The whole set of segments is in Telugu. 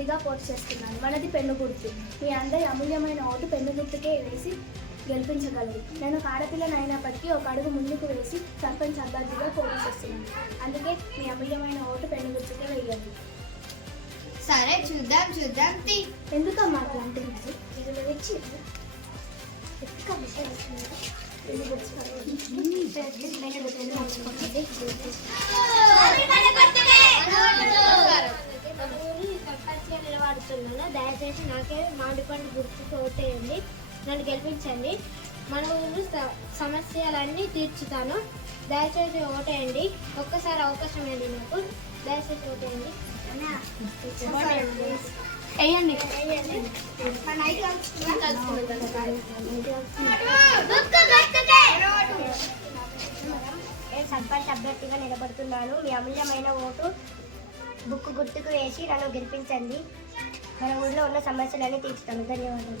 అభ్యర్థిగా పోటీ చేస్తున్నాను. మనది పెన్ను గుర్తు. మీ అందరి అమూల్యమైన ఓటు పెన్ను గుర్తుకే వేసి గెలిపించగలరు. నేను ఒక ఆడపిల్లని అయినప్పటికీ ఒక అడుగు ముందుకు వేసి సర్పంచ్ అభ్యర్థిగా పోటీ చేస్తున్నాను. అందుకే మీ అమూల్యమైన ఓటు పెన్ను గుర్తుకే వేయండి. సరే, చూద్దాం. ఎందుకమ్మా అట్లా అంటున్నారు? ఇది వచ్చి నిలబడుతున్నాను. దయచేసి నాకే మామిడిపండు గుర్తుకు ఓటేయండి. నన్ను గెలిపించండి. మన ఊరు సమస్యలన్నీ తీర్చుతాను. దయచేసి ఓటేయండి. ఒక్కసారి అవకాశం ఏంటి నాకు. దయచేసి ఓటేయండి. వేయండి. నేను సర్పంచ్ అభ్యర్థిగా నిలబడుతున్నాను. మీ అమూల్యమైన ఓటు బుక్ గుర్తుకు వేసి నన్ను గెలిపించండి. మన ఊళ్ళో ఉన్న సమస్యలన్నీ తీర్చుతాను. ధన్యవాదాలు.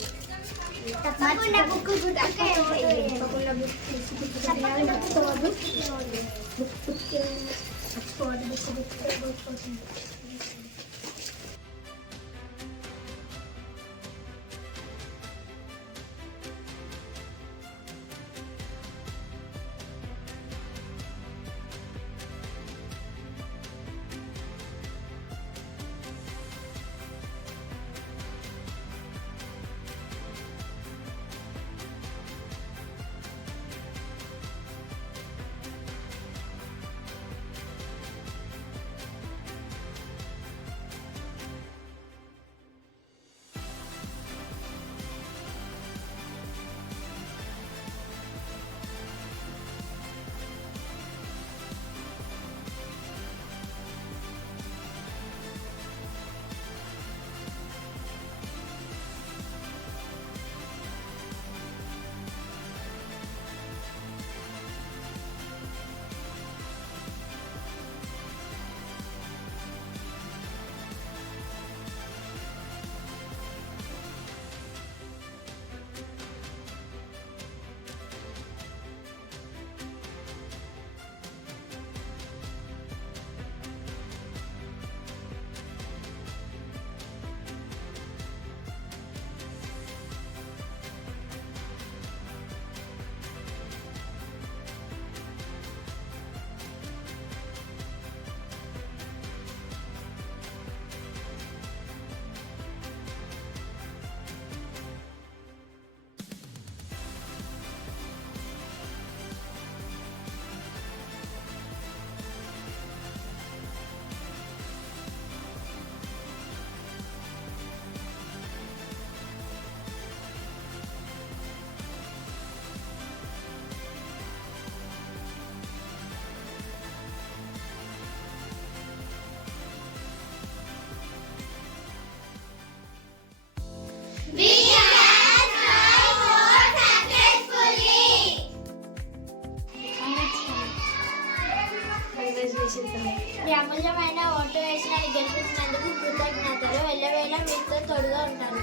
మీ అమూల్యమైన ఓటు వేసి నన్ను గెలిపించినందుకు కృతజ్ఞతలు. ఎల్లవేళ మీతో తోడుగా ఉంటాను.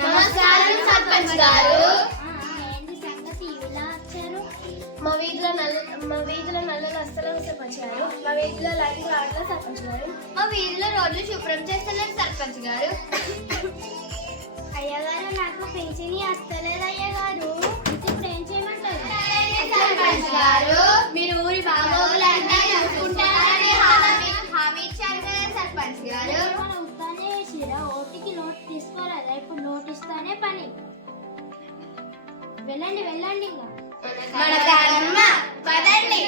నమస్కారం సర్పంచ్ గారు. ఏంటి సంగతి ఇలా వచ్చారు? మా వీధిలో నల్లలు అస్సలు వచ్చారు. మా వీధిలో లైటింగ్ రావట్ల సర్పంచ్ గారు. మా వీధిలో రోడ్లు శుభ్రం చేస్తున్నారు సర్పంచ్ గారు. అయ్యగారు, నాకు పెన్షన్ వస్తలేదు అయ్యగారు. ఇప్పుడు ఏం చేయమంటారు? సర్పంచ్ గారు, మీరు ఊరి బాగోగులంతా చూసుకుంటారని హామీ ఇచ్చారు కదా సర్పంచ్ గారు. ఉత్తానే వేసిరా, ఓటుకి నోట్ తీసుకోరాదా? ఇప్పుడు నోట్ ఇస్తానే పని. వెళ్ళండి ఇంకా. మన కర్మ పదండి,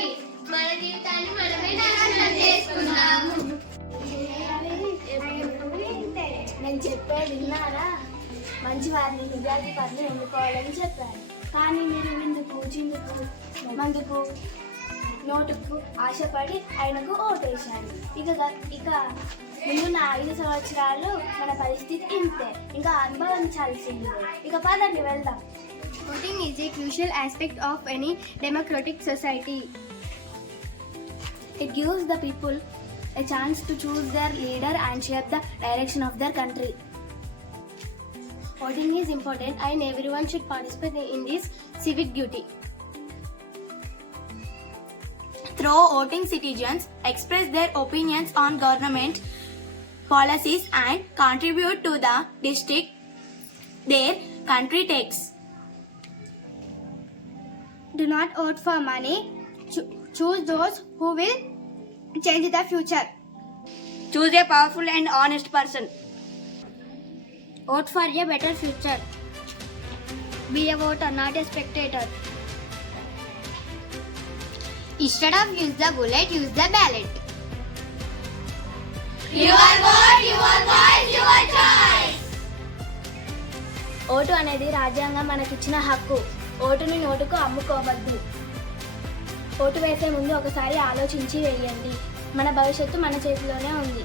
మన జీవితాన్ని మనమే నాశనం చేసుకున్నాము. నేను చెప్పేది విన్నారా? మంచి వారిని నిజాయితీ పనులు ఎన్నుకోవాలని చెప్పాను. కానీ మీరు విందుకు చిందుకు మందుకు నోటుకు ఆశపడి ఆయనకు ఓటేశారు. ఇక ముందున్న 5 సంవత్సరాలు మన పరిస్థితి ఇంతే. ఇంకా అనుభవించాల్సిందే. ఇక పదండి వెళ్దాం. Voting is a crucial aspect of any democratic society. It gives the people a chance to choose their leader and shape the direction of their country. Voting is important and everyone should participate in this civic duty. Through voting, citizens express their opinions on government policies and contribute to the district their country takes. Do not vote for money. Choose those who will change the future. Choose a powerful and honest person. Vote for a better future. Be a voter, not a spectator. Instead of use the bullet, use the ballot. Your vote, your voice, your choice. Vote అనేది రాజ్యాంగం మనకిచ్చిన హక్కు. ఓటుని నోటుకు అమ్ముకోవద్దు. ఓటు వేసే ముందు ఒకసారి ఆలోచించి వేయండి. మన భవిష్యత్తు మన చేతిలోనే ఉంది.